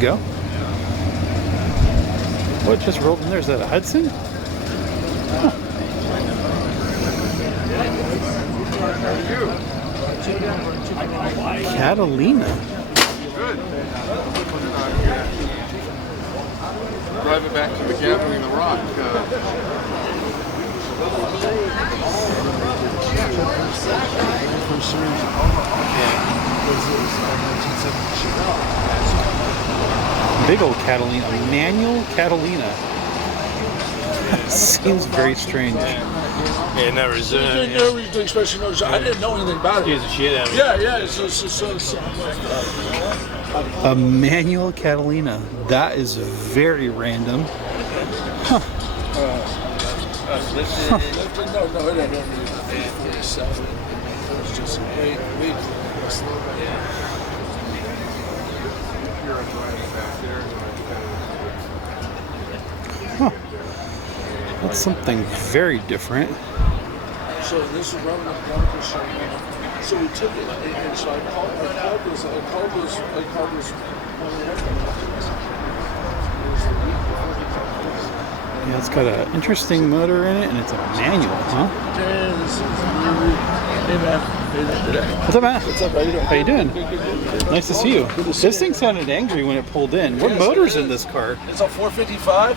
you go. What just rolled in there? Is that a Hudson? Huh. Catalina. Good. Drive it back to the gathering in the rock. Big old Catalina, a manual Catalina. Seems very strange. Yeah, never zoom. Especially I didn't know anything about it. Scares the shit out of me. Yeah. A manual Catalina. That is very random. Huh. No, it didn't. It was just wait. Huh. That's something very different. So this is running the Bronco show. So we took it, and so I called this. Yeah, it's got an interesting motor in it, and it's a manual, huh? Hey man. What's up, man? What's up? How you doing? How you doing? Good. Nice to see you. Good to see This you. thing sounded angry when it pulled in. What Yes, motor's it in is. this car? It's a 455.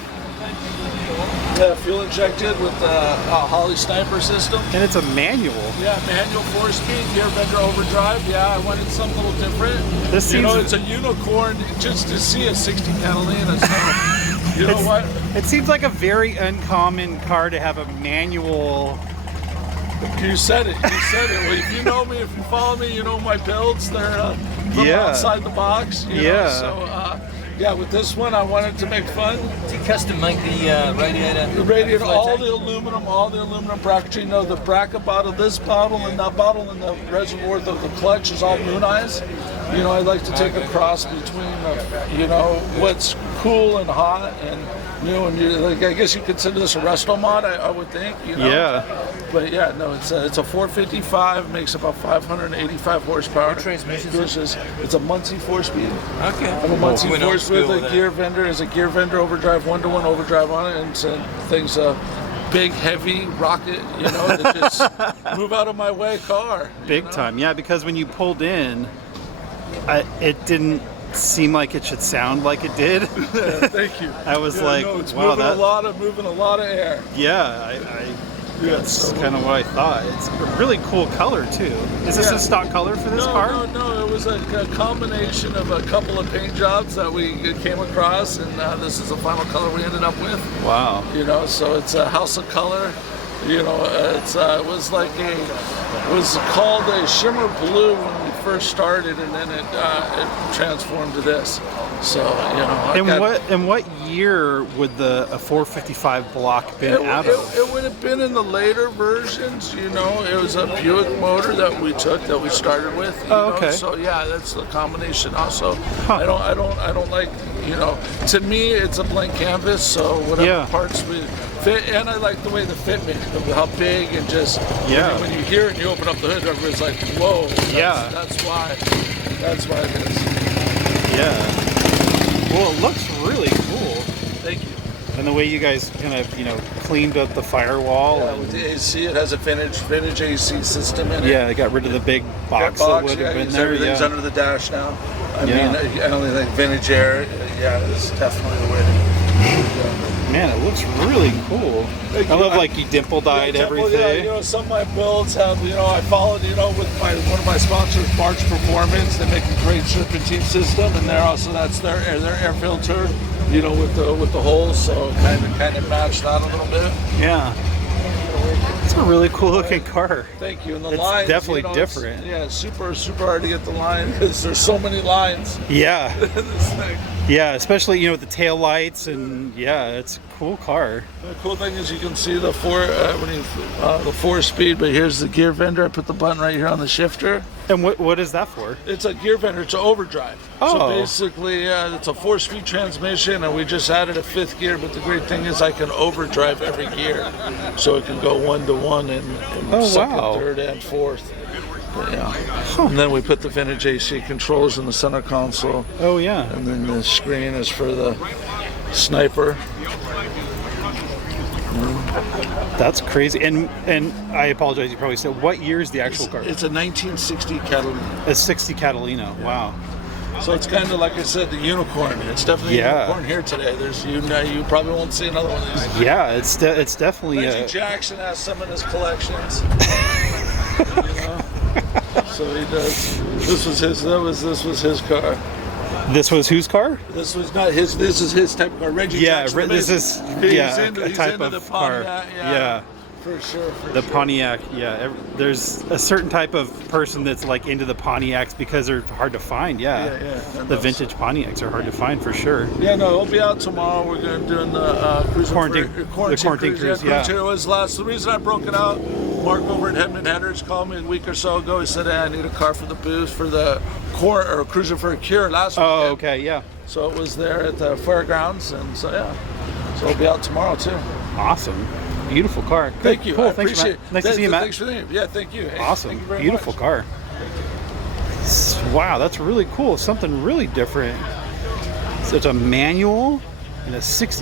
Yeah, fuel injected with the Holly Sniper system. And it's a manual. Yeah, manual 4-speed, gear bender overdrive. Yeah, I wanted something a little different. This You know, seems- it's a unicorn just to see a 60 Catalina. So, you know what? It seems like a very uncommon car to have a manual. You said it. Well, if you know me, if you follow me, you know my builds. They're from Yeah. outside the box. You Yeah. Know? So, yeah, with this one, I wanted to make fun. Did you custom make the radiator? The radiator, all the aluminum bracketry. You know, the bracket bottle, this bottle, and that bottle, and the reservoir, the clutch is all moon eyes. You know, I like to take a cross between, you know, what's cool and hot and new. And like, I guess you consider this a resto mod, I would think. You know? Yeah. But yeah, no, it's a 455, makes about 585 horsepower. What transmission is it? It's a Muncie 4-speed. Okay. I'm a Muncie Went old 4-speed with school a with gear vendor. Is a gear vendor overdrive, 1-to-1 overdrive on it, and things big, heavy rocket, you know, that just move out of my way car. Big time. Yeah, because when you pulled in, it didn't seem like it should sound like it did. Yeah, thank you. I was Yeah, like, no, it's wow, moving a lot of air. Yeah, that's so kind of what I thought. It's a really cool color too. Is this Yeah. a stock color for this car? No. It was a combination of a couple of paint jobs that we came across, and this is the final color we ended up with. Wow. You know, so it's a house of color. You know, it was called a shimmer blue when we first started, and then it transformed to this. So, you know. In what year would a 455 block been out of? It would have been in the later versions, you know. It was a Buick motor that we started with. You know? okay. So yeah, that's the combination. Also, Huh. I don't like, you know. To me, it's a blank canvas. So whatever Yeah. parts we fit, and I like the way the fitment, how big and just. Yeah. When you hear it and you open up the hood, everybody's like, whoa. That's why it is. Yeah. Well, it looks really cool. Thank you. And the way you guys kind of, cleaned up the firewall. Yeah, with the AC, it has a vintage AC system in it. Yeah, they got rid of the big box that would have been there. Everything's Yeah. under the dash now. I Yeah. mean, I only think vintage air. Yeah, it's definitely the way to go. Man, it looks really cool. Thank I you. love like you dimple dyed everything. Yeah, you know, some of my builds have, I followed, with one of my sponsors, March Performance. They make a great serpentine system, and that's their air filter, with the holes. So kind of match that a little bit. Yeah. It's a really cool looking car. Thank you. And the It's lines, definitely different. It's super hard to get the line because there's so many lines Yeah. in this thing. Yeah, especially with the tail lights, and yeah, it's a cool car. The cool thing is you can see the 4-speed, but here's the gear vendor. I put the button right here on the shifter. And what is that for? It's a gear vendor. It's an overdrive. Oh. So basically, it's a 4-speed transmission, and we just added a 5th gear. But the great thing is I can overdrive every gear, so it can go 1-to-1 and Oh, second, wow. third, and fourth. But yeah. And then we put the vintage AC controls in the center console, Oh yeah. and then the screen is for the sniper. That's crazy. And I apologize. You probably said, what year is the actual car? It's a 1960 Catalina. A 60 Catalina. Wow. So it's kind of like I said, the unicorn. It's definitely a unicorn here today. There's you probably won't see another one of these. Yeah, it's definitely. Reggie Jackson has some in his collections. You know? So he does. This was his car. This was whose car? This was not his. This is his type of car. Reggie Jackson. This is a type of the car. Pontiac, Yeah. For sure. The Pontiac, there's a certain type of person that's like into the Pontiacs because they're hard to find. The vintage Pontiacs are hard to find for sure. Yeah, no, it'll be out tomorrow. We're going to do the quarantine cruise. It was last. The reason I broke it out, Mark over at Hedman Hendricks called me a week or so ago. He said, "Hey, I need a car for the booth for the Cruiser for a Cure last weekend." Oh, okay, yeah. So it was there at the fairgrounds, and so it'll be out tomorrow too. Awesome. Beautiful car. Good. Thank you. Cool. I Thanks, appreciate Matt. Nice to see you, Matt. Thanks for the name. Yeah, thank you. Hey, awesome. Thank you very Beautiful much. car. Wow, that's really cool. Something really different. So it's a manual and a 60